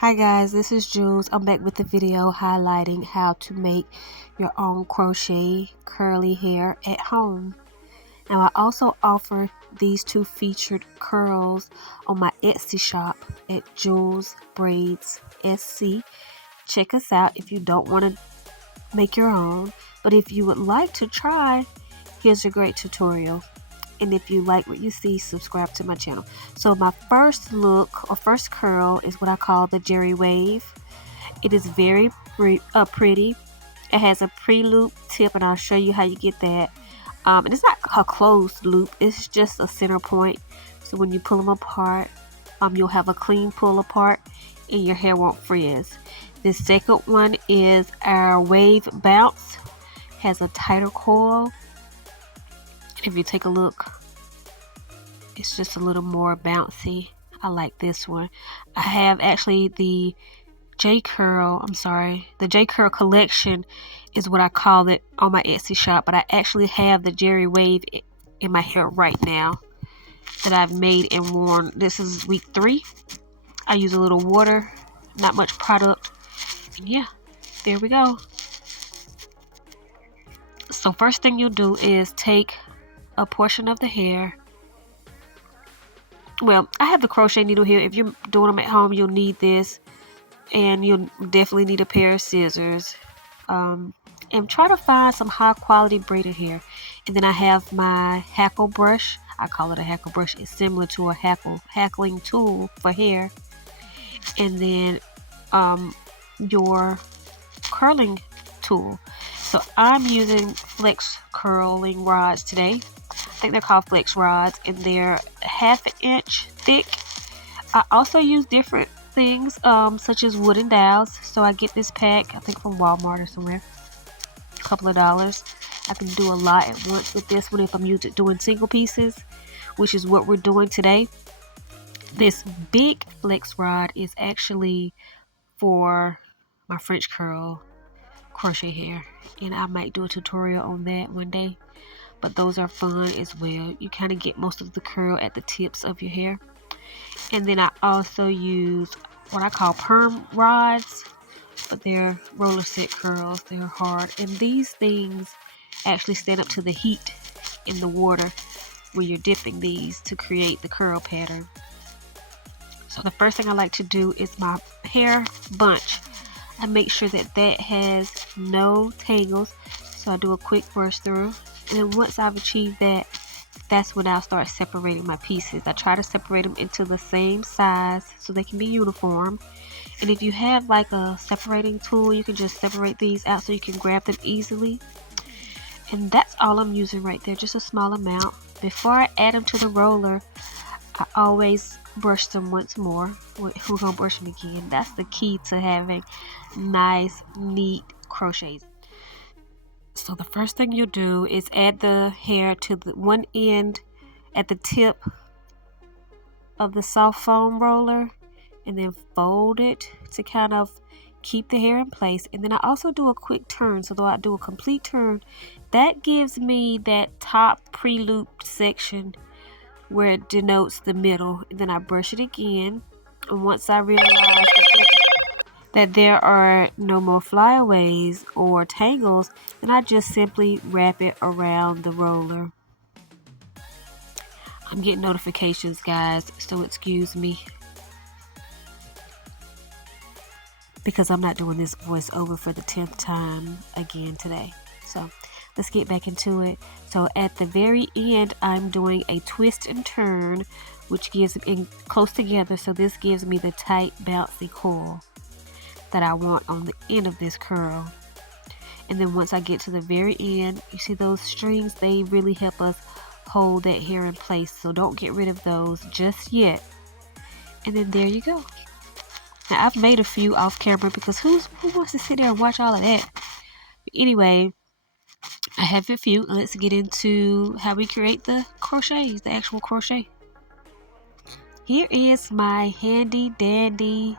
Hi guys, this is Jules. I'm back with the video highlighting how to make your own crochet curly hair at home. Now I also offer these two featured curls on my Etsy shop at JewelzFord. Check us out if you don't want to make your own, but if you would like to try, here's a great tutorial. And if you like what you see, subscribe to my channel. So my first look or first curl is what I call the Jerry Wave. It is very pretty. It has a pre-loop tip, and I'll show you how you get that. And it's not a closed loop, it's just a center point. So when you pull them apart, you'll have a clean pull apart and your hair won't frizz. The second one is our Wave Bounce. It has a tighter coil. If you take a look, it's just a little more bouncy. I like this one. I have actually the J Curl collection is what I call it on my Etsy shop, but I actually have the Jerry Wave in my hair right now that I've made and worn. This is week 3. I use a little water, not much product, and yeah, there we go. So first thing you'll do is take a portion of the hair. Well, I have the crochet needle here. If you're doing them at home, you'll need this, and you'll definitely need a pair of scissors. And try to find some high quality braided hair. And then I have my hackle brush. I call it a hackle brush. It's similar to a hackling tool for hair. And then your curling tool. So I'm using flex curling rods today. I think they're called flex rods, and they're 1/2 inch thick. I also use different things such as wooden dowels. So I get this pack, I think from Walmart or somewhere, a couple of dollars. I can do a lot at once with this one if I'm doing single pieces, which is what we're doing today. This big flex rod is actually for my French curl crochet hair, and I might do a tutorial on that one day. But those are fun as well. You kind of get most of the curl at the tips of your hair. And then I also use what I call perm rods, but they're roller set curls. They're hard, and these things actually stand up to the heat in the water when you're dipping these to create the curl pattern. So the first thing I like to do is my hair bunch. I make sure that has no tangles, so I do a quick brush through. And then once I've achieved that, that's when I'll start separating my pieces. I try to separate them into the same size so they can be uniform. And if you have like a separating tool, you can just separate these out so you can grab them easily. And that's all I'm using right there, just a small amount. Before I add them to the roller, I always brush them once more. We're gonna brush them again. That's the key to having nice, neat crochets. So the first thing you'll do is add the hair to the one end at the tip of the soft foam roller, and then fold it to kind of keep the hair in place. And then I also do a quick turn. So though I do a complete turn, that gives me that top pre-looped section where it denotes the middle. And then I brush it again, and once I realize that there are no more flyaways or tangles, then I just simply wrap it around the roller. I'm getting notifications, guys, so excuse me, because I'm not doing this voiceover for the 10th time again today. So let's get back into it. So at the very end, I'm doing a twist and turn, which gives it close together. So this gives me the tight, bouncy coil that I want on the end of this curl. And then once I get to the very end, you see those strings, they really help us hold that hair in place. So don't get rid of those just yet. And then there you go. Now I've made a few off camera because who wants to sit there and watch all of that? But anyway, I have a few. Let's get into how we create the crochets, the actual crochet. Here is my handy dandy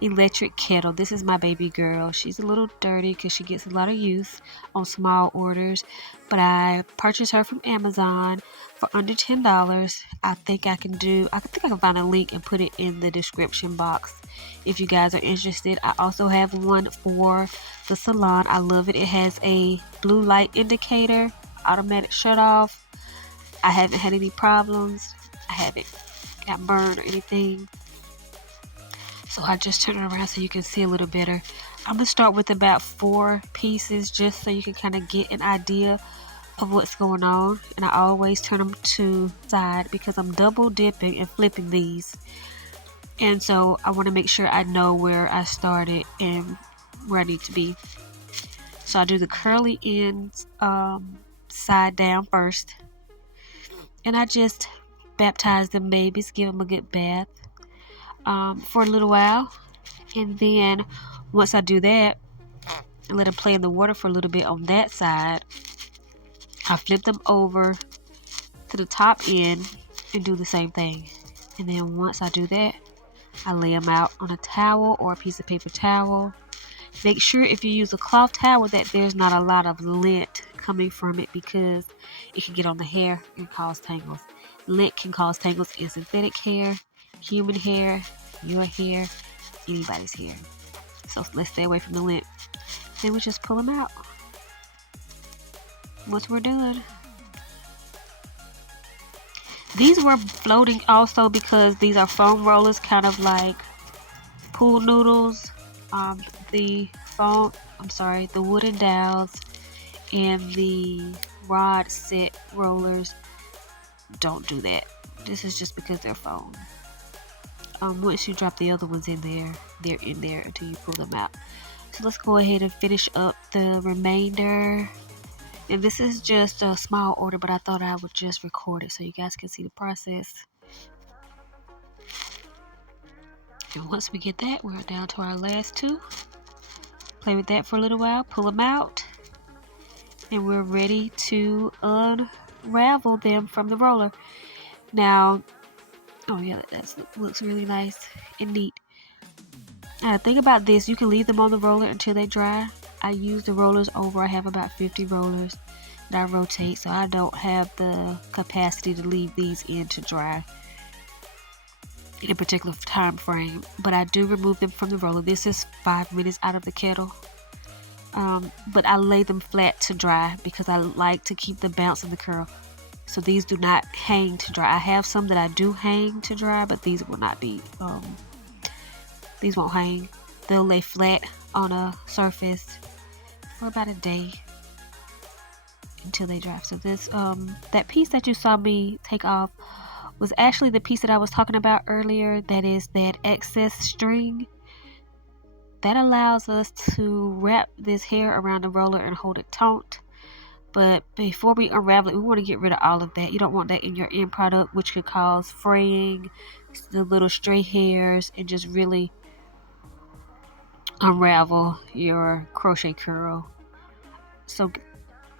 electric kettle. This is my baby girl. She's a little dirty because she gets a lot of use on small orders, but I purchased her from Amazon for under $10. I think I can find a link and put it in the description box if you guys are interested. I also have one for the salon. I love it. It has a blue light indicator, automatic shut off. I haven't had any problems. I haven't got burned or anything. So I just turn it around so you can see a little better. I'm going to start with about 4 pieces just so you can kind of get an idea of what's going on. And I always turn them to side because I'm double dipping and flipping these. And so I want to make sure I know where I started and where I need to be. So I do the curly ends side down first. And I just baptize them babies, give them a good bath for a little while. And then once I do that, and let them play in the water for a little bit on that side, I flip them over to the top end and do the same thing. And then once I do that, I lay them out on a towel or a piece of paper towel. Make sure if you use a cloth towel that there's not a lot of lint coming from it because it can get on the hair and cause tangles. Lint can cause tangles in synthetic hair, human hair, your hair, anybody's hair. So let's stay away from the lint. Then we just pull them out once we're done. These were floating also because these are foam rollers, kind of like pool noodles. The wooden dowels and the rod set rollers don't do that. This is just because they're foam. Once you drop the other ones in there, they're in there until you pull them out. So let's go ahead and finish up the remainder. And this is just a small order, but I thought I would just record it so you guys can see the process. And once we get that, we're down to our last 2. Play with that for a little while, pull them out, and we're ready to unravel them from the roller. Now, oh yeah, that looks really nice and neat. Now, the thing about this, you can leave them on the roller until they dry. I use the rollers over. I have about 50 rollers that I rotate, so I don't have the capacity to leave these in to dry in a particular time frame, but I do remove them from the roller. This is 5 minutes out of the kettle, but I lay them flat to dry because I like to keep the bounce of the curl. So these do not hang to dry. I have some that I do hang to dry, but these will not be these won't hang. They'll lay flat on a surface for about a day until they dry. So this that piece that you saw me take off was actually the piece that I was talking about earlier. That is that excess string that allows us to wrap this hair around the roller and hold it taut. But before we unravel it, we want to get rid of all of that. You don't want that in your end product, which could cause fraying, the little stray hairs, and just really unravel your crochet curl. So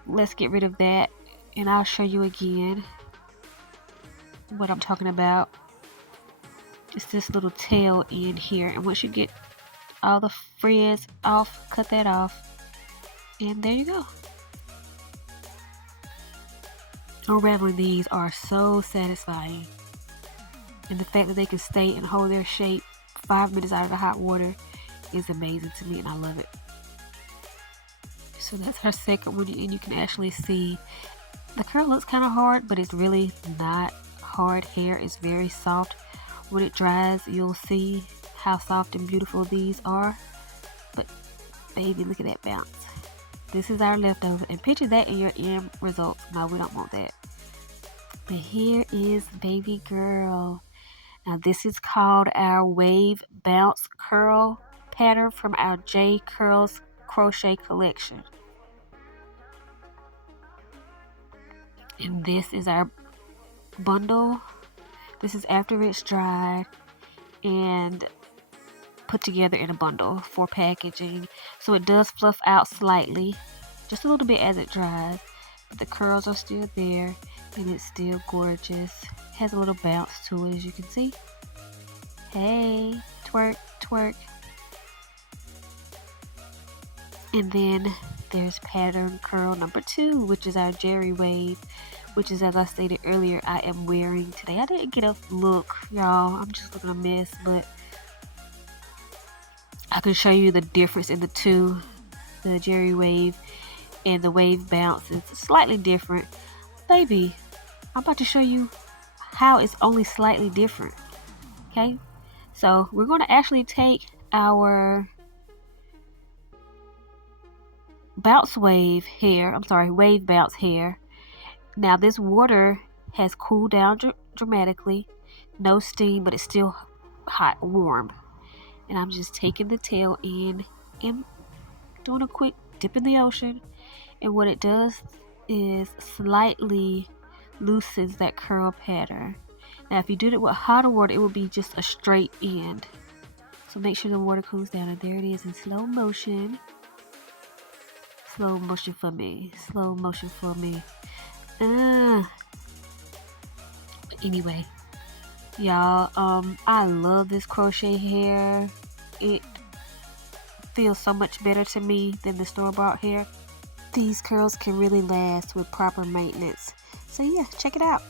let's get rid of that, and I'll show you again what I'm talking about. It's this little tail end here, and once you get all the frizz off, cut that off, and there you go. Unraveling these are so satisfying, and the fact that they can stay and hold their shape 5 minutes out of the hot water is amazing to me, and I love it. So that's our second one, and you can actually see the curl looks kind of hard, but it's really not hard hair. It's very soft. When it dries, you'll see how soft and beautiful these are. But baby, look at that bounce. This is our leftover, and picture that in your end results. No, we don't want that. But here is baby girl. Now this is called our wave bounce curl pattern from our J Curls crochet collection. And this is our bundle. This is after it's dried and put together in a bundle for packaging. So it does fluff out slightly, just a little bit as it dries, but the curls are still there and it's still gorgeous. It has a little bounce to it, as you can see. Hey, twerk, twerk. And then there's pattern curl number 2, which is our Jerry wave, which is, as I stated earlier, I am wearing today. I didn't get a look, y'all. I'm just looking a mess, but I can show you the difference in the two. The Jerry wave and the wave bounce is slightly different. Baby, I'm about to show you how it's only slightly different. Okay, so we're going to actually take our wave bounce hair. Now this water has cooled down dramatically. No steam, but it's still hot, warm. And I'm just taking the tail in and doing a quick dip in the ocean. And what it does is slightly loosens that curl pattern. Now if you did it with hotter water, it would be just a straight end. So make sure the water cools down. And there it is in slow motion. Slow motion for me. Slow motion for me. Anyway, y'all, I love this crochet hair. It feels so much better to me than the store-bought hair. These curls can really last with proper maintenance. So yeah, check it out.